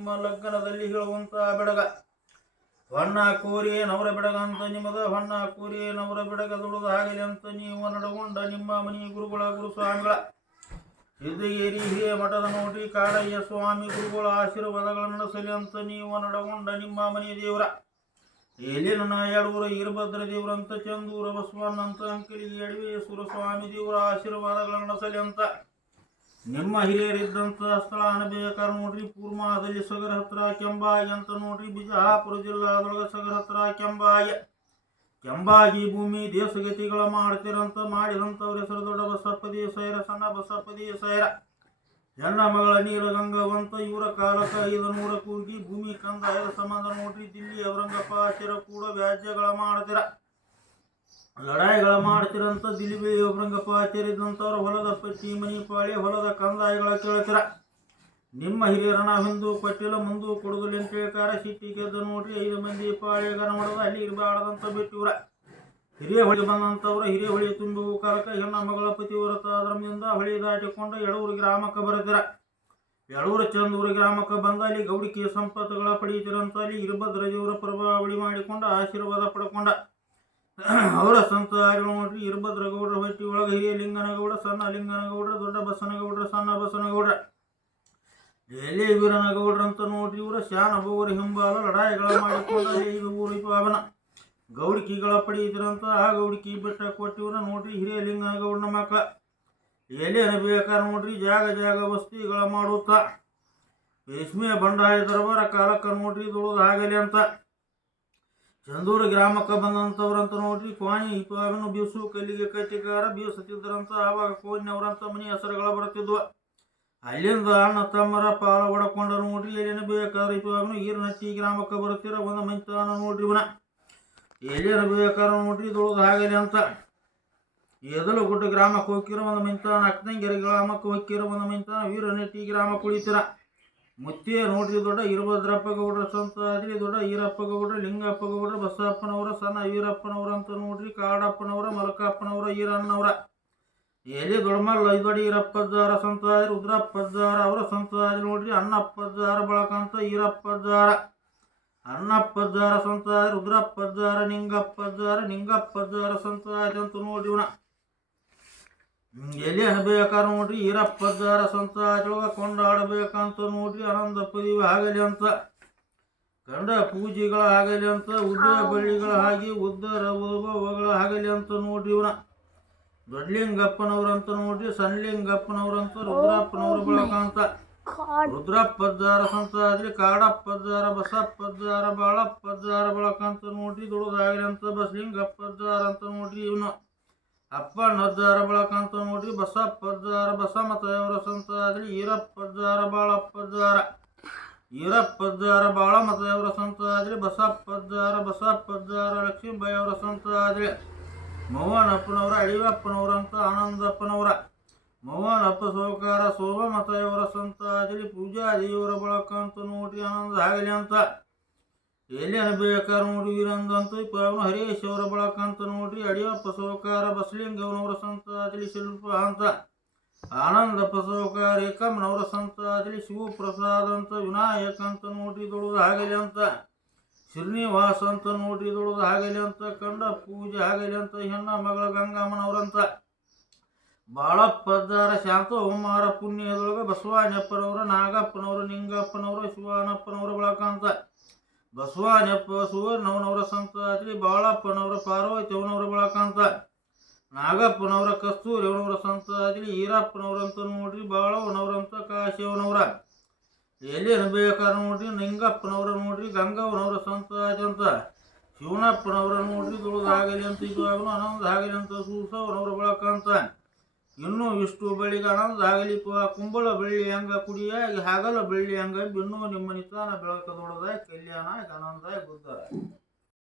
ನಿಮ್ಮ ಲಗ್ನದಲ್ಲಿ ಹೇಳುವಂತ ಬೆಡಗ ಹೊನ್ನ ಕೋರಿ ನವರ ಬೆಡಗ ಅಂತ ನಿಮ್ಮದ ಹೊನ್ನ ಕೋರಿ ನವರ ಬೆಡಗ ದುಡಿದ ಆಗಲಿ ಅಂತ ನೀವು ನಡಗೊಂಡ ನಿಮ್ಮ ಮನಿ ಗುರುಗಳ ಗುರುಸ್ವಾಮಿಗಳ ಸಿದ್ದಗೇರಿ ಹಿರಿಯ ಮಠದ ನೋಡ್ರಿ ಕಾಡಯ್ಯ ಸ್ವಾಮಿ ಗುರುಗಳ ಆಶೀರ್ವಾದಗಳ ನಡೆಸಲಿ ಅಂತ ನೀವು ನಡಗೊಂಡ ನಿಮ್ಮ ಮನಿ ದೇವರ ಎಲ್ಲಿನ ಯಡೂರ ಈರಭದ್ರ ದೇವರಂತ ಚಂದೂರ ಬಸವಣ್ಣ ಅಂತ ಅಂಕಲಿ ಯಡವೇಶ್ವರ ಸ್ವಾಮಿ ದೇವರ ಆಶೀರ್ವಾದಗಳ ನಡೆಸಲಿ ಅಂತ ನಿಮ್ಮ ಹಿರಿಯರಿದ್ದಂಥ ಸ್ಥಳ ಅನಬೇಕಾದ್ರೆ ನೋಡ್ರಿ ಪೂರ್ವದಲ್ಲಿ ಸಗರ ಹತ್ರ ಕೆಂಬಾಗಿ ಅಂತ ನೋಡ್ರಿ ಬಿಜಾಪುರ ಜಿಲ್ಲಾದೊಳಗೆ ಸಗರ ಹತ್ರ ಕೆಂಬಾಗಿ ಭೂಮಿ ದೇಶಗತಿಗಳ ಮಾಡ್ತಿರಂತ ಮಾಡಿದಂಥವ್ರ ಹೆಸರು ದೊಡ್ಡ ಬಸಪ್ಪ ದೇಸಾಯರ ಸಣ್ಣ ಬಸಪ್ಪ ದೇಸಾಯರ ಹೆಣ್ಣ ಮಗಳ ನೀಲಗಂಗವಂತ ಇವರ ಕಾಲಕ 500 ಕೂಗಿ ಭೂಮಿ ಕಂದಾಯದ ಸಂಬಂಧ ನೋಡ್ರಿ ದಿಲ್ಲಿ ಔರಂಗಪಾಚಾರ್ಯ ಕೂಡ ವ್ಯಾಜ್ಯಗಳ ಮಾಡ್ತಿರ ಲಡಾಯಿಗಳ ಮಾಡ್ತಿರಂತ ದಿಲ್ಲಿ ಔರಂಗಪಾಚಾರ್ಯ ಇದ್ದಂಥವ್ರ ಹೊಲದ ಪಟ್ಟಿ ಮನಿ ಪಾಳಿ ಹೊಲದ ಕಂದಾಯಗಳ ಕೇಳ್ತಿರ ನಿಮ್ಮ ಹಿರಿಯರನ ಹಿಂದೂ ಕೊಟ್ಟಿಲ್ಲ ಮುಂದೂ ಕೊಡುದಿಲ್ಲ ಅಂತ ಹೇಳ್ಕಾರ ಸಿಟ್ಟಿ ಗೆದ್ದ ನೋಡ್ರಿ 5 ಮಂದಿ ಪಾಳಿಗಾರ ಮಾಡೋದು ಅಲ್ಲಿ ಇರಬಾರ್ದಂತ ಬಿಟ್ಟಿವ್ರ ಹಿರಿಯ ಹೊಳಿ ಬಂದಂಥವ್ರ ಹಿರಿಯ ಹೊಳಿ ತುಂಬುವ ಕಾಲಕ ಹೆಣ್ಣ ಮಗಳ ಪತಿವ್ರತ ಧರ್ಮದಿಂದ ಹೊಳಿ ದಾಟಿಕೊಂಡು ಯಡೂರು ಗ್ರಾಮಕ್ಕೆ ಬರುತ್ತೀರ ಯಡೂರು ಚಂದೂರು ಗ್ರಾಮಕ್ಕೆ ಬಂದ ಅಲ್ಲಿ ಗೌಡಿಕೆ ಸಂಪತ್ತುಗಳ ಪಡೀತಿರಂತ ಅಲ್ಲಿ ಇರಭದ್ರ ದೇವರ ಪ್ರಭಾವಳಿ ಮಾಡಿಕೊಂಡು ಆಶೀರ್ವಾದ ಪಡ್ಕೊಂಡ ಅವರ ಸಂತ ನೋಡ್ರಿ ಇರಭದ್ರ ಗೌಡ್ರ ಹೊಟ್ಟಿ ಒಳಗೆ ಹಿರಿಯ ಲಿಂಗನಗೌಡ ಸಣ್ಣ ಲಿಂಗನಗೌಡ್ರ ದೊಡ್ಡ ಬಸನಗೌಡ್ರ ಸಣ್ಣ ಬಸನಗೌಡ್ರ ಎಲೆ ವೀರನಗೌಡ್ರಂತ ನೋಡ್ರಿ ಇವರ ಶಾನ ಬೋಗರಿ ಹಿಂಬಾಲ ಲಡಾಯಿಗಳ ಮಾಡಿಕೊಂಡು 5 ಊರು ಪಾವನ ಗೌಡಿಕಿಗಳ ಪಡೀತಿರಂತ ಆ ಗೌಡಿಕಿ ಬೆಟ್ಟ ಕೊಟ್ಟಿವ್ರ ನೋಡ್ರಿ ಹಿರಿಯ ಲಿಂಗನಗೌಡನ ಮಕ್ಕ ಎಲೆ ಅನ್ಬೇಕಾದ್ರೆ ನೋಡ್ರಿ ಜಾಗ ವಸ್ತಿಗಳ ಮಾಡುತ್ತಾ ರೇಷ್ಮೆಯ ಬಂಡಾಯ ದರ್ಬಾರ ಕಾಲಕ್ಕ ನೋಡ್ರಿ ದುಡಿದು ಆಗಲಿ ಅಂತ ಚಂದೂರು ಗ್ರಾಮಕ್ಕೆ ಬಂದಂಥವ್ರಂತ ನೋಡ್ರಿ ಕೋಣಿ ಇಪಾವನು ಬೀಸು ಕಲ್ಲಿಗೆ ಕಟ್ಟಿಗಾರ ಬೀಸುತ್ತಿದ್ದರಂತ ಆವಾಗ ಕೋಣಿನವರಂತ ಮನೆ ಹೆಸರುಗಳ ಬರ್ತಿದ್ವ ಅಲ್ಲಿಂದ ಅಣ್ಣ ತಮ್ಮರ ಪಾಲ ಹೊಡ್ಕೊಂಡ ನೋಡ್ರಿ ಎಲ್ಲಿನ ಬೇಕಾದ್ರೆ ಇಪಾವನು ಈರನಟ್ಟಿ ಗ್ರಾಮಕ್ಕೆ ಬರ್ತೀರ ಒಂದು ಮಂಚಾನ ನೋಡ್ರಿ ಇವನ ಎಲ್ಲಿನ ಬೇಕಾದ್ರೆ ನೋಡ್ರಿ ದುಡಿದು ಆಗಲಿ ಅಂತ ಎದಲು ಗುಡ್ಡ ಗ್ರಾಮಕ್ಕೆ ಹೋಗಿರೋ ಒಂದು ಮಿಂತಾನ ಅಕ್ಕಂಗೆರೆ ಗ್ರಾಮಕ್ಕೆ ಹೋಗಿರೋ ಒಂದು ಮಿಂತಾನ ವೀರನಟ್ಟಿ ಗ್ರಾಮಕ್ಕೆ ಉಳಿತೀರ ಮುತ್ತಿ ನೋಡ್ರಿ ದೊಡ್ಡ ಇರಭದ್ರಪ್ಪ ಗೌಡ್ರ ಸ್ವಂತ ಆದ್ರಿ ದೊಡ್ಡ ಈರಪ್ಪ ಗೌಡ್ರ ಲಿಂಗಪ್ಪ ಗೌಡ್ರ ಬಸಪ್ಪನವರ ಸಣ್ಣ ವೀರಪ್ಪನವ್ರ ಅಂತ ನೋಡ್ರಿ ಕಾಡಪ್ಪನವರ ಮಲಕಪ್ಪನವರ ಈರಣ್ಣವರ ಎಲ್ಲಿ ದೊಡ್ಡಮಲ್ಲ ದೊಡ್ಡ ಈರಪ್ಪಜ್ಜಾರ ಸ್ವಂತ ಆದ್ರಿ ರುದ್ರಪ್ಪಜ್ಜಾರ ಅವರ ಸ್ವಂತ ಆದ್ರಿ ನೋಡ್ರಿ ಅಣ್ಣಪ್ಪಜ್ಜಾರ ಬಳಕಂತ ಈರಪ್ಪಜ್ಜಾರ ಅಣ್ಣಪ್ಪಜ್ಜಾರ ಸ್ವಂತ ಆದ್ರಿ ರುದ್ರಪ್ಪಜ್ಜಾರ ನಿಂಗಪ್ಪಜ್ಜಾರ ಸ್ವಂತ ಆದ್ರಿ ಅಂತ ನೋಡ್ರಿ ಇವನ ಎಲ್ಲಿ ಅನ್ಬೇಕಾದ್ರೆ ನೋಡ್ರಿ ಈರಪ್ಪಜ್ಜಾರ ಸ್ವಂತ ಆಚೊಳಗ ಕೊಂಡಾಡಬೇಕಂತ ನೋಡ್ರಿ ಆನಂದ ಪದಿವೆ ಆಗಲಿ ಅಂತ ಕಂಡ ಪೂಜೆಗಳ ಆಗಲಿ ಅಂತ ಉದ್ದ ಬಳ್ಳಿಗಳ ಆಗಿ ಉದ್ದರ ವೈಭವಗಳ ಆಗಲಿ ಅಂತ ನೋಡ್ರಿ ಇವನ ದೊಡ್ಡಲಿಂಗಪ್ಪನವ್ರಂತ ನೋಡ್ರಿ ಸಣ್ಣಲಿಂಗಪ್ಪನವ್ರಂತ ರುದ್ರಪ್ಪನವ್ರ ಬಳಕಂತ ರುದ್ರಪ್ಪಜ್ಜಾರ ಸ್ವಂತ ಆದ್ರಿ ಕಾಡಪ್ಪಜ್ಜಾರ ಬಸಪ್ಪಜ್ಜಾರ ಬಾಳಪ್ಪಜ್ಜಾರ ಬಳಕಂತ ನೋಡ್ರಿ ದುಡಿದಾಗಲಿ ಅಂತ ಬಸಲಿಂಗಪ್ಪಜ್ಜಾರ ಅಂತ ನೋಡ್ರಿ ಇವನು ಅಪ್ಪನಜ್ಜಾರ ಬಳಕಂತ ನೋಡ್ರಿ ಬಸಪ್ಪಜ್ಜಾರ ಬಸಮತಯವರ ಸ್ವಂತ ಆದ್ರಿ ಈರಪ್ಪಜ್ಜಾರ ಬಾಳಮತಯವರ ಸ್ವಂತ ಆದ್ರಿ ಬಸಪ್ಪಜ್ಜಾರ ಲಕ್ಷ್ಮೀಬಾಯಿ ಅವರ ಸ್ವಂತ ಆದ್ರಿ ಮೌವನಪ್ಪನವರ ಅಡಿವಪ್ಪನವ್ರಂತ ಆನಂದಪ್ಪನವರ ಮೌವನಪ್ಪ ಸೌಕಾರ ಶೋಭಮತಯವರ ಸ್ವಂತ ಆದ್ರಿ ಪೂಜಾ ದೇವರ ಬಳಕಂತ ನೋಡ್ರಿ ಆನಂದ ಆಗಲಿ ಅಂತ ಎಲ್ಲಿ ಅನ್ಬೇಕಾದ್ರೆ ನೋಡ್ರಿ ವೀರಂದಂತ ಪಾವನ ಹರೀಶ್ ಅವರ ಬಳಕಂತ ನೋಡ್ರಿ ಅಡಿಯಪ್ಪ ಸೌಕಾರ ಬಸಲಿಂಗವನವರ ಸ್ವಂತ ಆದ್ರಿ ಶಿಲ್ಪ ಅಂತ ಆನಂದಪ್ಪ ಸೌಕಾರ ಏಕಮ್ಮನವರ ಸ್ವಂತ ಆದ್ರಿ ಶಿವಪ್ರಸಾದ್ ಅಂತ ವಿನಾಯಕ್ ಅಂತ ನೋಡ್ರಿ ದುಡಿದು ಆಗಲಿ ಅಂತ ಶ್ರೀನಿವಾಸ್ ಅಂತ ನೋಡ್ರಿ ದುಡಿದು ಆಗಲಿ ಅಂತ ಕಂಡ ಪೂಜೆ ಆಗಲಿ ಅಂತ ಹೆಣ್ಣ ಮಗಳ ಗಂಗಮ್ಮನವ್ರಂತ ಬಾಳಪ್ಪಜ್ಜಾರ ಶಾಂತ ಓಮಾರ ಪುಣ್ಯದೊಳಗೆ ಬಸವಾನಪ್ಪನವರ ನಾಗಪ್ಪನವರು ನಿಂಗಪ್ಪನವರು ಶಿವಾನಪ್ಪನವರ ಬಳಕಂತ ಬಸವಾನಪ್ಪ ಸುವರ್ಣವನವರ ಸಂತ ಆದ್ರಿ ಬಾಳಪ್ಪನವರ ಪಾರ್ವತಿಯವನವರ ಬಳಕಂತ ನಾಗಪ್ಪನವರ ಕಸ್ತೂರಿಯವನವರ ಸಂತ ಆದ್ರಿ ಈರಪ್ಪನವ್ರಂತ ನೋಡ್ರಿ ಬಾಳವನವರಂತ ಕಾಶಿಯವನವರ ಎಲ್ಲಿ ಅನ್ಬೇಕಾದ್ರೆ ನೋಡ್ರಿ ನಿಂಗಪ್ಪನವರ ನೋಡ್ರಿ ಗಂಗವನವರ ಸಂತ ಆದಂತ ಶಿವನಪ್ಪನವರ ನೋಡ್ರಿ ದುಡಿದಾಗಲಿ ಅಂತ ಇದುವಾಗನು ಆನಂದ ಆಗಲಿ ಅಂತ ಸೂಸವನವರ ಬಳಕಂತ ಇನ್ನೂ ಇಷ್ಟು ಬಳ್ಳಿಗೆ ಆನಂದ ಆಗಲಿ ಕುಂಬಳ ಬೆಳ್ಳಿ ಹಂಗ ಕುಡಿಯಾಗಿ ಹಾಗಲ ಬೆಳ್ಳಿ ಹಂಗ ಇನ್ನೂ ನಿಮ್ಮ ನಿತಾನ ಬೆಳಕ ದೊಡ್ಡದಾಗಿ ಕಲ್ಯಾಣ ಆನಂದ ಬುದ್ಧ